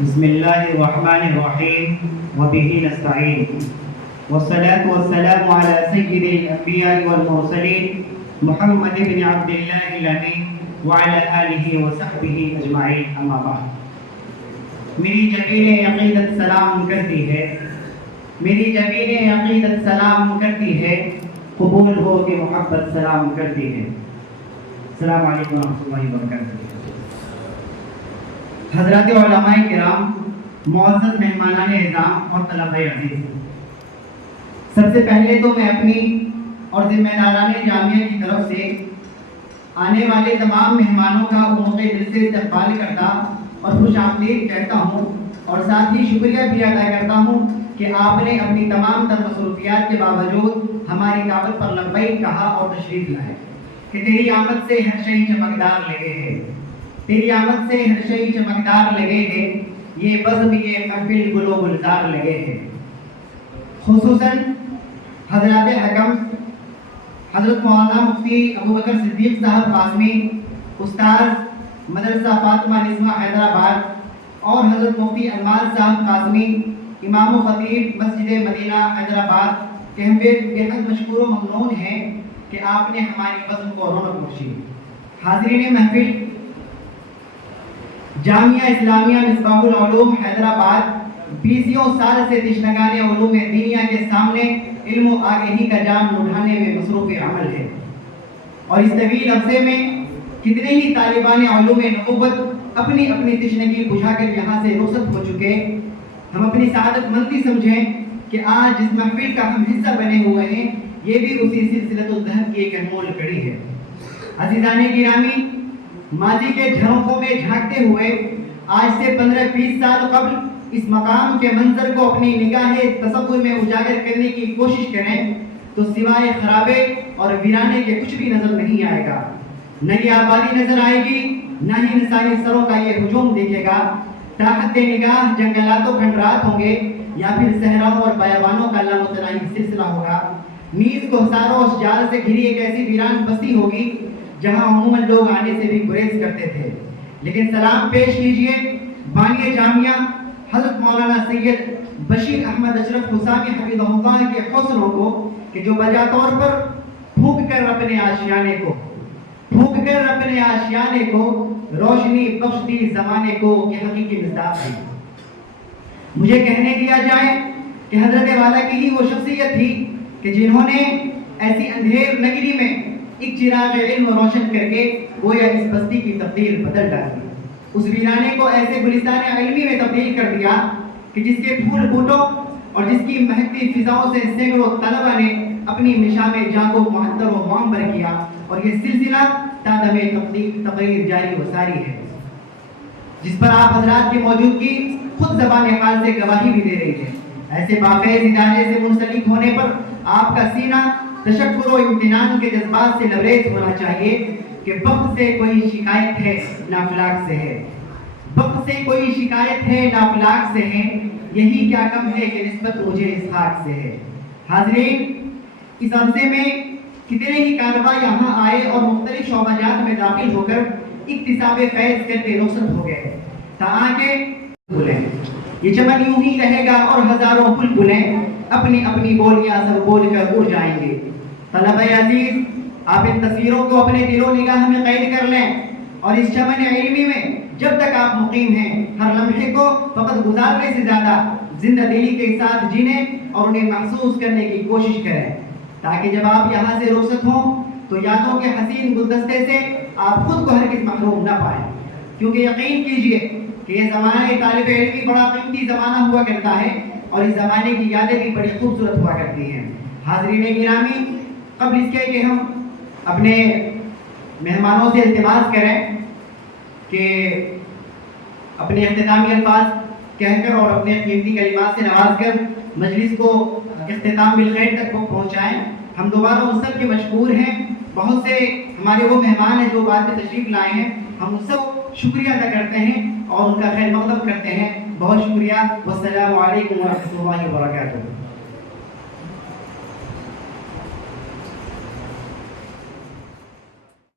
بسم اللہ الرحمن الرحیم وبہ نستعین والصلاة والسلام علی سید الانبیاء والمرسلین محمد بن عبد اللہ الامین وعلی آلہ وصحبہ اجمعین، اما بعد۔ میری جبین عقیدت سلام کرتی ہے، میری جبین عقیدت سلام کرتی ہے، قبول ہو کہ محبت سلام کرتی ہے۔ السلام علیکم ورحمۃ اللہ وبرکاتہ۔ حضرات علماء کرام، معزز مہمانان اعظام اور طلباء عزیز، سب سے پہلے تو میں اپنی اور ذمہ داران جامعہ کی طرف سے آنے والے تمام مہمانوں کا عمومی دل سے استقبال کرتا اور خوش آمدید کہتا ہوں، اور ساتھ ہی شکریہ بھی ادا کرتا ہوں کہ آپ نے اپنی تمام تر مصروفیات کے باوجود ہماری دعوت پر لبیک کہا اور تشریف لائے کہ تیری آمد سے ہر شئی چمکدار لگے ہے، تیری آمد سے ہر شئی چمکدار لگے ہے، یہ بزم یہ محفل گل و گلزار لگے ہے۔ خصوصاً حضرات حکم حضرت مولانا مفتی ابوبکر صدیق صاحب قاسمی، استاذ مدرسہ فاطمہ نسمہ حیدرآباد، اور حضرت مفتی انوار صاحب قاسمی، امام و خطیب مسجد مدینہ حیدرآباد کہ ہم بےحد مشکور و ممنون ہیں کہ آپ نے ہماری بزم کو رونق بخشی۔ حاضرین محفل، جامعہ اسلامیہ مصباح العلوم حیدرآباد 20 سال سے تشنگان علوم دینیا کے سامنے علم و آگہی کا جام اٹھانے میں مصروف عمل ہے، اور اس طویل عرصے میں کتنے ہی طالبان علوم نبوت اپنی اپنی تشنگی بجھا کر یہاں سے رخصت ہو چکے۔ ہم اپنی سعادت مندی سمجھیں کہ آج جس محفل کا ہم حصہ بنے ہوئے ہیں، یہ بھی اسی سلسلۃ الذہب کی ایک انمول کڑی ہے۔ عزیزان گرامی، ماضی کے جھروکوں میں جھانکتے ہوئے آج سے 15-20 سال قبل اس مقام کے منظر کو اپنی نگاہ تصور میں اجاگر کرنے کی کوشش کریں تو سوائے خرابے اور ویرانے کے کچھ بھی نظر نہیں آئے گا۔ نہ یہ آبادی نظر آئے گی، نہ ہی انسانی سروں کا یہ ہجوم دیکھے گا۔ تحت نگاہ جنگلات و کھنڈرات ہوں گے یا پھر صحراؤں اور بیابانوں کا لامتناہی سلسلہ ہوگا۔ نیز کوہساروں اور جال سے گھری ایک ایسی ویران بستی ہوگی جہاں عموماً لوگ آنے سے بھی گریز کرتے تھے۔ لیکن سلام پیش کیجئے بانی جامعہ حضرت مولانا سید بشیر احمد اشرف حسامی حفظہ اللہ کے حوصلوں کو کہ جو بجا طور پر پھونک کر اپنے آشیانے کو روشنی بخش دی زمانے کو، یہ حقیقی مصداق ہے۔ مجھے کہنے دیا جائے کہ حضرت والا کی ہی وہ شخصیت تھی کہ جنہوں نے ایسی اندھیر نگری میں ایک چراغ علم روشن کر کے گویا اس بستی کی تقدیر بدل ڈالی، اس ویرانے کو ایسے گلستان علمی میں تبدیل کر دیا کہ جس کے پھول بوٹوں اور جس کی مہکتی فضاؤں سے سینکڑوں طلبہ نے اپنی مشام جاں کو معطر و معمر کیا، اور یہ سلسلہ تا دم تقریر جاری و ساری ہے، جس پر آپ حضرات کی موجودگی خود زبان حال سے گواہی بھی دے رہی ہے۔ ایسے باقیز ادارے سے منسلک ہونے پر آپ کا سینہ تشکر و امتنان کے جذبات سے لبریز ہونا چاہیے کہ وقت سے کوئی شکایت ہے نافلاق سے ہے، وقت سے کوئی شکایت ہے نافلاق سے ہے، یہی کیا کم ہے کہ نسبت مجھے اس خاک سے ہے۔ حاضرین، اس عرصے میں کتنے ہی کاررواں یہاں آئے اور مختلف شعبہ جات میں داخل ہو کر اکتساب فیض کر کے رخصت ہو گئے تاکہ بولیں یہ چمن یوں ہی رہے گا اور ہزاروں پھول بلیں اپنی اپنی بولیاں سب بول کر اڑ جائیں گے۔ طلبہ عزیز، آپ ان تصویروں کو اپنے دل و نگاہ میں قید کر لیں، اور اس چمن علمی میں جب تک آپ مقیم ہیں ہر لمحے کو فقط گزارنے سے زیادہ زندہ دلی کے ساتھ جینے اور انہیں محسوس کرنے کی کوشش کریں، تاکہ جب آپ یہاں سے رخصت ہوں تو یادوں کے حسین گلدستے سے آپ خود کو ہرگز محروم نہ پائیں، کیونکہ یقین کیجئے کہ یہ زمانہ طالب علمی بڑا قیمتی زمانہ ہوا کرتا ہے، اور اس زمانے کی یادیں بھی بڑی خوبصورت ہوا کرتی ہیں۔ حاضرین گرامی، قبل اس کے کہ ہم اپنے مہمانوں سے التماس کریں کہ اپنے اختتامی الفاظ کہہ کر اور اپنے قیمتی کلمات سے نواز کر مجلس کو اختتام بالخیر تک پہنچائیں، ہم دوبارہ ان سب کے مشکور ہیں۔ بہت سے ہمارے وہ مہمان ہیں جو بعد میں تشریف لائے ہیں، ہم ان سب شکریہ ادا کرتے ہیں اور ان کا خیر مقدم کرتے ہیں۔ بہت شکریہ۔ والسلام علیکم ورحمۃ اللہ وبرکاتہ۔